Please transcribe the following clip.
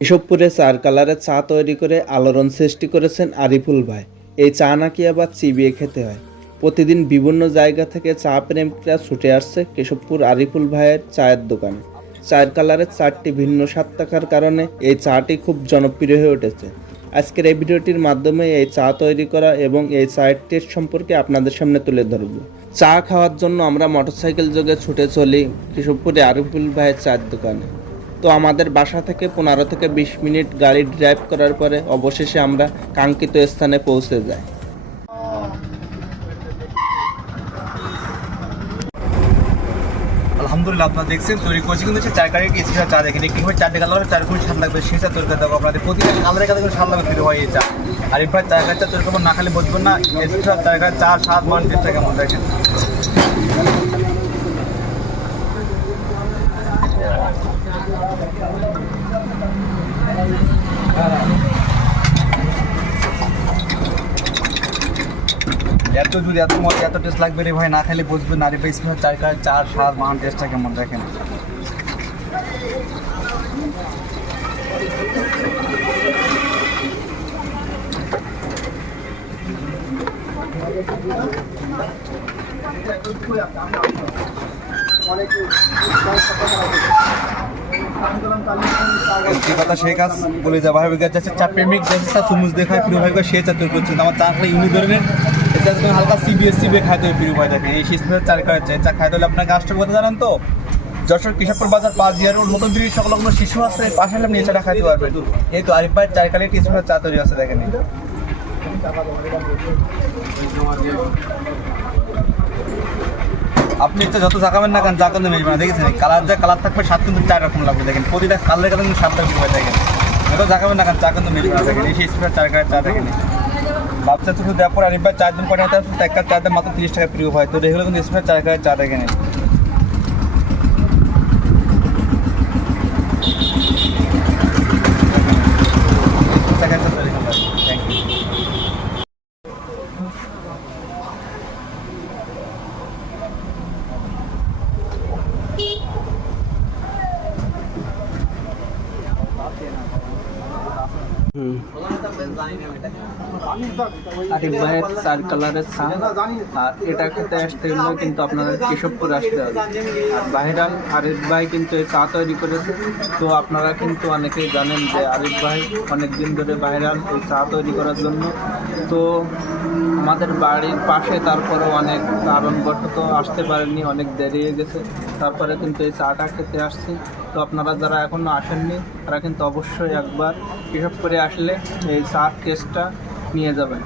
কেশবপুরে চার কালারের চা তৈরি করে আলোড়ন সৃষ্টি করেছেন আরিফুল ভাই। এই চা নাকি আবার চিবিয়ে খেতে হয়। প্রতিদিন বিভিন্ন জায়গা থেকে চা প্রেমিকরা ছুটে আসছে কেশবপুর আরিফুল ভাইয়ের চায়ের দোকানে। চার কালারের চারটি ভিন্ন স্বাদ থাকার কারণে এই চাটি খুব জনপ্রিয় হয়ে উঠেছে। আজকের এই ভিডিওটির মাধ্যমে এই চা তৈরি করা এবং এই চায়ের টেস্ট সম্পর্কে আপনাদের সামনে তুলে ধরব। চা খাওয়ার জন্য আমরা মোটরসাইকেল যোগে ছুটে চলি কেশবপুরে আরিফুল ভাইয়ের চায়ের দোকানে। তো আমাদের বাসা থেকে পনেরো থেকে বিশ মিনিট গাড়ি ড্রাইভ করার পরে অবশেষে আমরা কাঙ্ক্ষিত স্থানে পৌঁছে যাই। আলহামদুলিল্লাহ, আপনারা দেখছেন, তৈরি করছি কিন্তু হচ্ছে চার কারের কিছু চা। চার লাগবে চা তৈরি করে দেবো আপনাদের। প্রতিটা কালারে কালারে লাগবে হয় এই চা। আর এরপর চার চা তৈরি করব না খালি বুঝবেন না এক্সট্রা চার চা, স্বাদ, মান টেস্টটা কেমন, দেখেন। এত যদি এত মজা, এত টেস্ট লাগবে রে ভাই, না খাইলে বুঝবেন না রে ভাই চার কারের চার স্বাদ মান টেস্টটা কেমন দেখেন? যে কথা কাজ? বলে সে করছে। আমার চা ইউনি ধরনের এটা তুমি হালকা সিবিএসসি বে খাইতে হবে ভাই, দেখেন, এই শীতের চার চা খাইতে হলে আপনার গাছটার কথা জানেন তো? যশোর কৃষকপুর বাজার পাঁচ জিয়ার নতুন ব্রিজ সংলগ্ন শিশু আছে পাশে আপনি এই চাটা খাইতে পারবেন। এই তো আরিফ ভাই চা তৈরি আছে, দেখেন। আপনি এটা যত জাগাবেন না কেন যা কিন্তু মিলবে না, দেখেছেন? কালার যা কালার থাকবে, স্বাদ কিন্তু চার রকম লাগবে, দেখেন। প্রতিটা কালারের কালার কিন্তু সাতটা হয় দেখেন। যত জাগাবেন না কেন, চা কিন্তু মিলবে না, দেখেন। এই সেই চার কালার চা, দেখেন বাচ্চা শুধু দেওয়ার পর আরিফ চার দিন পরে একটা চার দিন মাত্র তিরিশ টাকা প্রিয় হয়। তো রেগুলো কিন্তু স্পেশাল চার টাকা চা দেখেন থ্যাংক আরিফ ভাইয়ের চার কালারের চা আর এটা খেতে আসতে হলে কিন্তু আপনাদের কেশবপুর আসতে হবে। আর বাইরাল আরিফ ভাই কিন্তু এই চা তৈরি করেছে। তো আপনারা কিন্তু অনেকেই জানেন যে আরিফ ভাই অনেক দিন ধরে বাইরাল এই চা তৈরি করার জন্য। তো আমাদের বাড়ির পাশে তারপরে অনেক কারণবশত আসতে পারেননি, অনেক দেরি হয়ে গেছে। তারপরে কিন্তু এই চাটা খেতে আসছি। তো আপনারা যারা এখনও আসেননি, তারা কিন্তু অবশ্যই একবার কৃষক করে আসলে এই চার কেসটা নিয়ে যাবেন।